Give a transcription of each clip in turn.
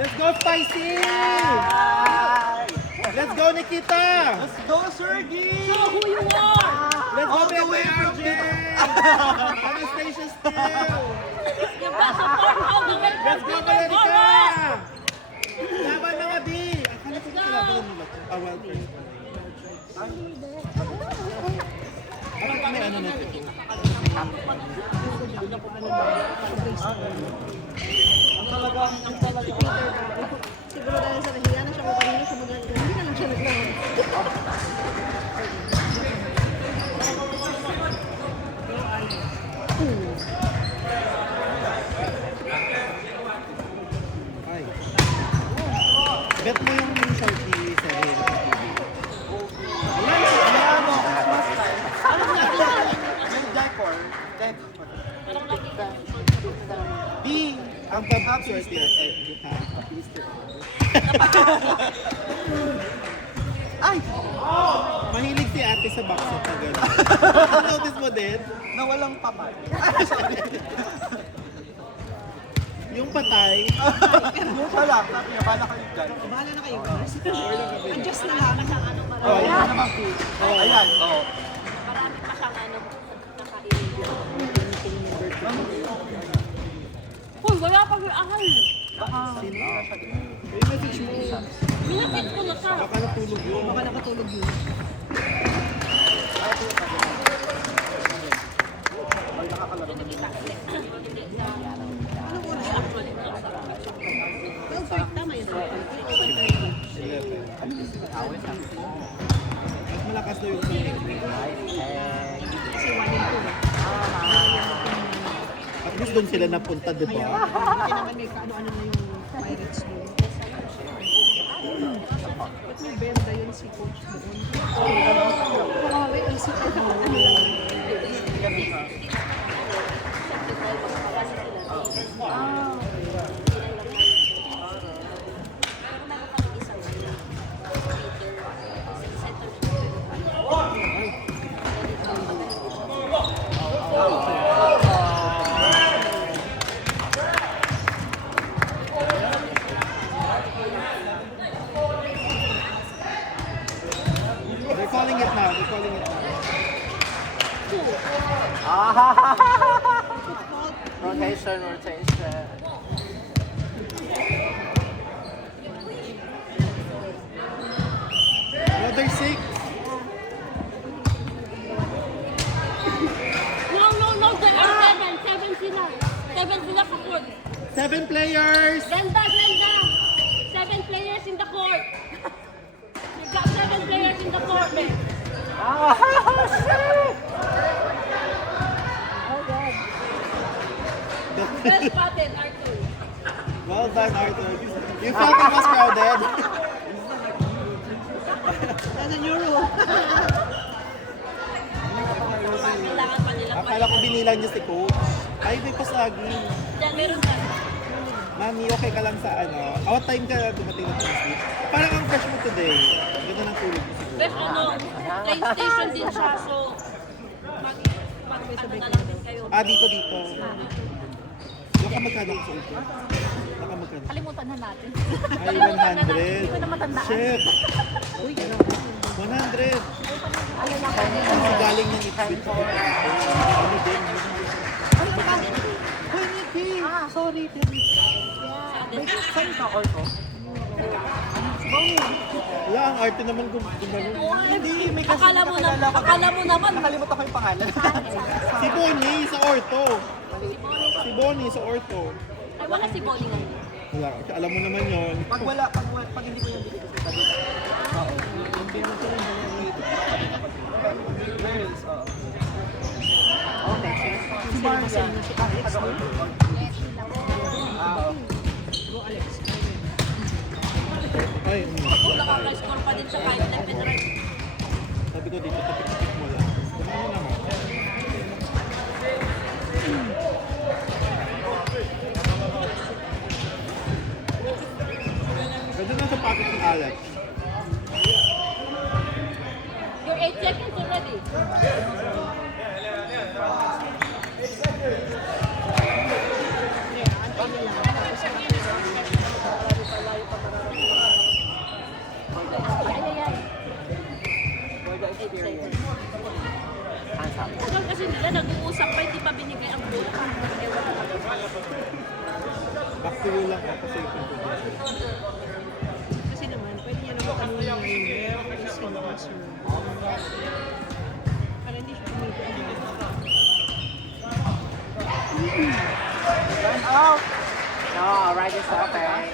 Let's go, Spicy! Let's go, Nikita! Let's go, Sergey! Show who you are! Let's go, All the way from RJ! Anastasia still! Yung best support all the way from Let's go, Peter Valeria! Gomez! Laban mga B! Akala ko kailangan nila to. Wild first. Bakit may ano na ito? Siguro dahil sa nahiya na siya kung kanino siya magaling. Hindi na lang siya naglaro. Ay. Bet mo yung shorty sa Ray na TV. Yung decor. B! Ang pag-up shorty at Ay! mahilig si ate sa boxing na gano'n. Notice mo din? Na walang papat. Yung patay. Siya lang. Sabi niya, bala kayo dyan. Bahala na kayo guys. Adjust na lang. Oh, Ayan naman po. Ayan. Oo. Marami pa siyang nakainin. Hoy, wala pa yung akal. May message mo. Minapit ko na siya. Baka natulog yun. Baka nakatulog yun. Anong oras siya? 12:30 tama yun. 11. Mas malakas daw yung singing. Kasi 1 and 2. At least doon sila napunta, di ba? Hindi naman may kaano-ano na yung Pirates mo. Ba't may benda yun si coach doon? Ay, ang super na ano lang. They're calling it now. They're calling it now. Rotation. Another 6. No, there are seven. Seven sila. Seven sila sa court. 7 players! Glenda! 7 players in the court. We got 7 players in the court, man. Well spotted, Arthur. Well done, Arthur. You felt it was crowded? That's a new rule. Kailangan pa nila Akala ko binilang niya si coach. Ay, may pasagi. Diyan, meron ka. Mami, okay ka lang sa ano? What time ka dumating na sleep? Parang ang fresh mo today. Ganda ng tulog mo siguro. Best train station din siya, so ano na lang din kayo. Dito. Baka magkano ko sa ito? Baka magkano? Kalimutan na natin. Ay, 100. Hindi ko na matandaan. Chef! Uy, ano? 100! Ayun lang Ang galing ng Ipswich. Ano din? Hoy, Nikki! Sorry, Terry. Saan ka, Orko? Wala, ang arte naman gumano. Hindi, may kasi Akala mo naman. nakalimutan ko yung pangalan. Si Bonnie sa Orto. Si Bonnie sa Orto. Ay, wala si Bonnie ngayon. Wala, alam mo naman yon. Pag hindi ko yung binigay sa tabi. Oo. Yung binigay ko yung girls, oo. Oh, next year. Si Maria. Si Alex. Oo. Go, Alex. Ay, Kung nakaka-score pa din siya kahit na pinride. sabi ko dito, tapik-tapik mo lang. Ano naman? Ganda na sa packet ng Alex. You're 8 seconds already. Antay nila. Tapos Tagal kasi nila, nag-uusap pa, hindi pa binigay ang bola. Ewan na lang. Back to you lang ako sa ipon ko. Kasi naman, pwede niya naman tanongin ngayon. Where is your answer? Para hindi siya kumita. Run out! No, alright, it's okay.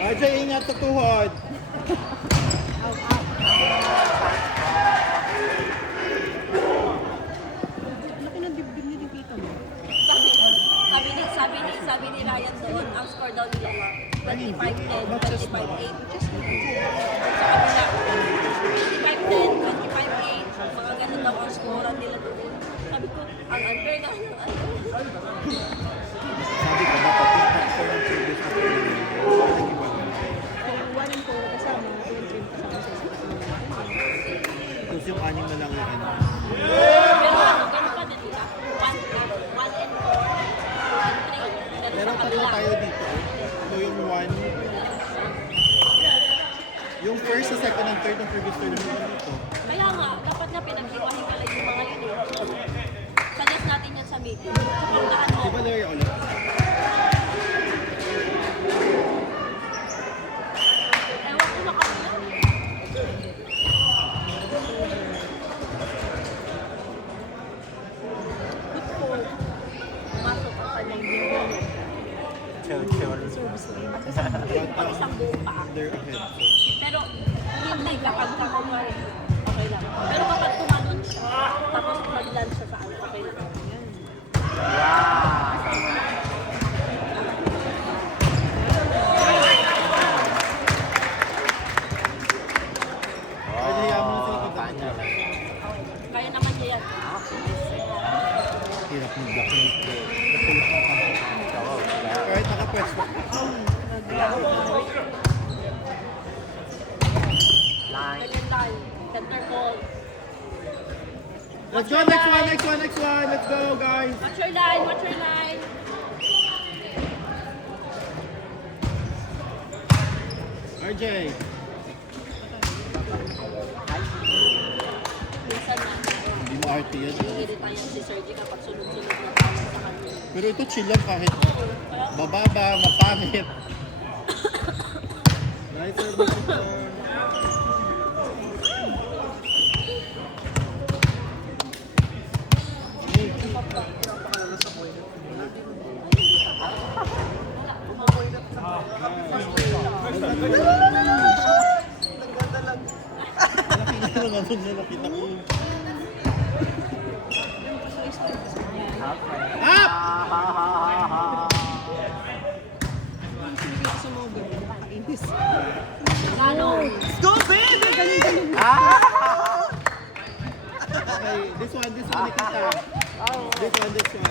RJ, ingat sa tuhod. Laki ng dibdib niya din kita mo. Sabi ni Ryan doon, ang score daw nila 25-10, 25-8. Sa kabila, 25-10, 25-8, mga ganun daw ang score nila doon. Sabi ko, ang unfair na ng ano. Sabi ko, dapat yung top 4 ng previous na nag-iba. Kaya 1 and 4 kasama, 2 and 3 kasama sa isa. Tapos yung 6 na lang yung ano. Pero ano, ganun pa din nila. 1 and 4, 2 and 3. Ganun Pero sa tatlo kabila. tayo dito. Ito yung 1. Yung first, sa second, and third ng previous tournament dito. Kaya nga, dapat na pinag-iwahiwalay yung mga yun eh. Suggest natin yan sa meeting. Pagkaan mo. Di ba Larry ulit? Ewan ko makapila. Masok ang kanyang video. Chill. Pag isang buong paa. They're ahead. So. Pero hindi kapag kakumari, okay lang. Pero kapag tumalon siya, tapos mag-land siya sa ano, okay lang. Wow! RJ, hayaan mo na sila pagdaan. Kaya naman niya yan. Hirap ng black noise ko. Nakulot na kami. Kahit nakapwesto. Line. Ganyan lang. Center ball. Let's go, next one. Let's go, guys. Watch your line, watch your line. RJ. Minsan na. Hindi mo RT yan. Iirita yan si Sergi kapag sunod-sunod na tawag sa kanya. Pero ito chill lang kahit Kaya, bababa, mapangit. Nice service ito. Nakita lang ano niya, nakita ko. Up! Sinigil sa mga ganun, nakakainis. ano? Okay, this one, Nikita. This one.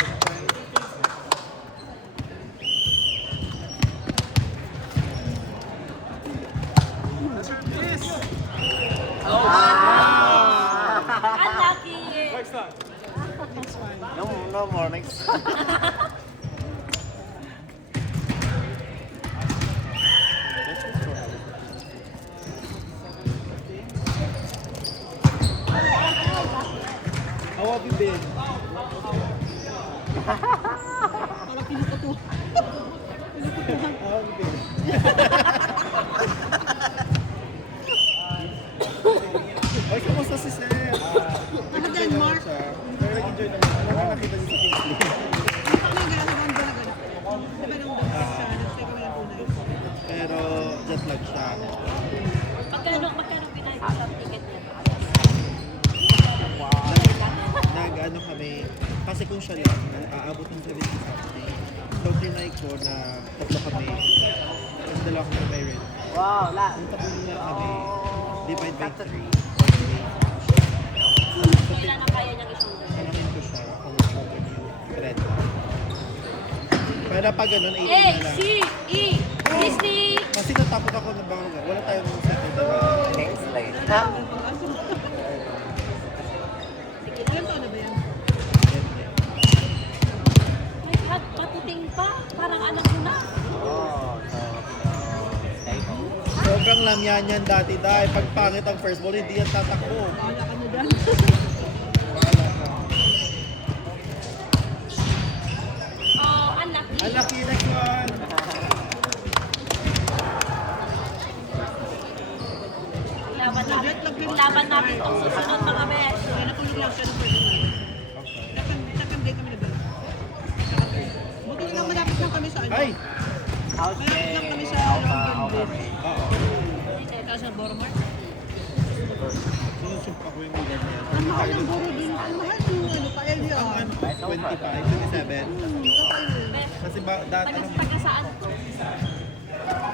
Unlucky! No more next. How have you been? Parang pinukuto. How have you been? Oy, kamusta si Sir? Again, Mark. Pero nag-enjoy naman. Ano nga nakita niyo sa Kingsley? Kami gano'n gano'n. Diba nung dagdag siya, nag-stay kami ng tunay. Pero jet lag siya. Magkano pinay ko sa ticket niya? Nag-ano kami, kasi kung siya lang, aabot ng 70 something. So, trinay ko na tatlo kami. Tapos dalawa kami may rent. Wow, la. Kung tatlo na kami, divide by 3. Kailan na kaya niyang isunod? Salamin ko siya kung shoulder niyo yung rent. Pero pag ganun, 80 A, na lang. C, E, Disney! Kasi natapos ako ng bangga. Wala tayong settle na lang. Next lane. Ilan taon na ba yan? My God, patuting pa. Parang anak ko na. Oh, no. ng yan dati dahil pag pangit ang first ball, hindi yan tatakbo. Bahala ka na dyan. Oh, anak. Unlucky, next one. Laban natin itong susunod mga besh. Kaya natulog lang siya ng first one. Second day kami nagdala. Buti na lang malapit lang kami sa ano. Ay! Malapit lang kami sa London Bridge. Oo. Tapos sa Boromar. Sinusumpa ko yung lugar na yan. Ang mahal ng buro dun. Ang mahal ng ano, pa Ang LDR. ano, 25, 27. Besh, Kasi ba, dati taga saan to?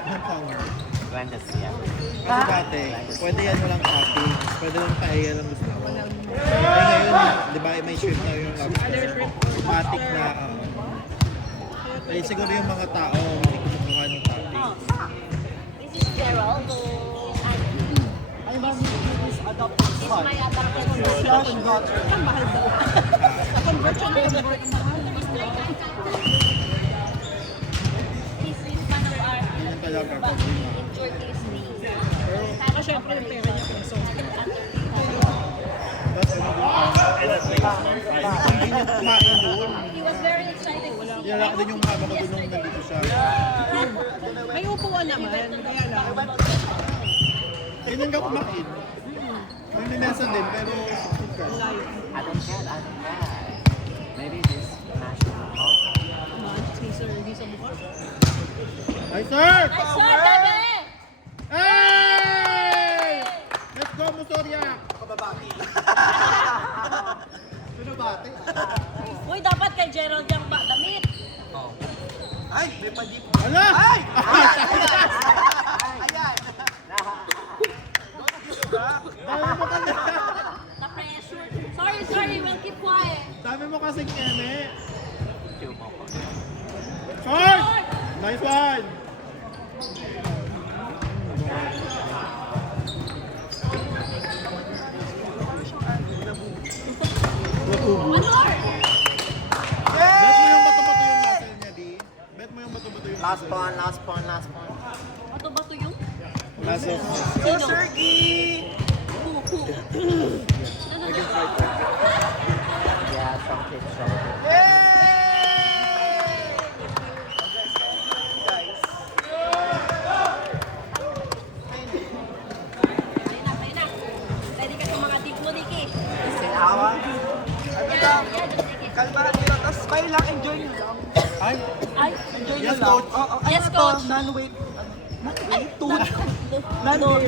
Hong Kong. Grandasia. Kasi dati, pwede yan walang topping. Pwede lang paella lang gusto mo. Eh ngayon, di ba may shrimp na yung lobster. Matic na. Eh siguro yung mga tao, hindi kumukuha ng topping. Oh, this is Gerald. Ay, ma'am, this adopted This is son. my adopted Slash son. daughter. Ang mahal daw. Convert siya ng convert. Ang mahal. This is one of our Yan talaga. injured tasty. Ako syempre yung pera niya peso. Tapos hindi niya kumain doon. He was very excited to see Yalak din yung mama ko doon nung nandito siya. May upuan naman. Kaya lang. Ganyan ka kumain. May minesa din, pero food ka. Live. I don't care. Maybe this national hall. Si Sir Hergie sa bukas. Ay, sir! Nice one, baby! Hey! Let's go, Musoria! Kababati. Kababati. Uy, dapat kay Gerald yung damit. Ay, may padip. Ala! Ay! Ayan! Dami mo kasi. Na-pressure. Sorry, we'll keep quiet. Dami mo kasing eme. Two mo ko. Short! Nice one! One more! Bet mo yung bato-bato yung muscle niya, di? Bet mo yung bato-bato yung Last muscle. pawn, last pawn, last pawn. Bato-bato yung? Muscle. Sino? Sergey! Who? Yeah, some kids show. Tayo na. Ready ka sa mga tip mo, Nikki. Sinawa. Ano Yan, lang? yan, just take it. Kalmahan nyo lang. Tapos kayo lang, enjoy nyo lang. Ay! Ay, Enjoy Yes, nyo lang. coach. Oh, Yes, coach. Non-weight. Non-weight? nandun.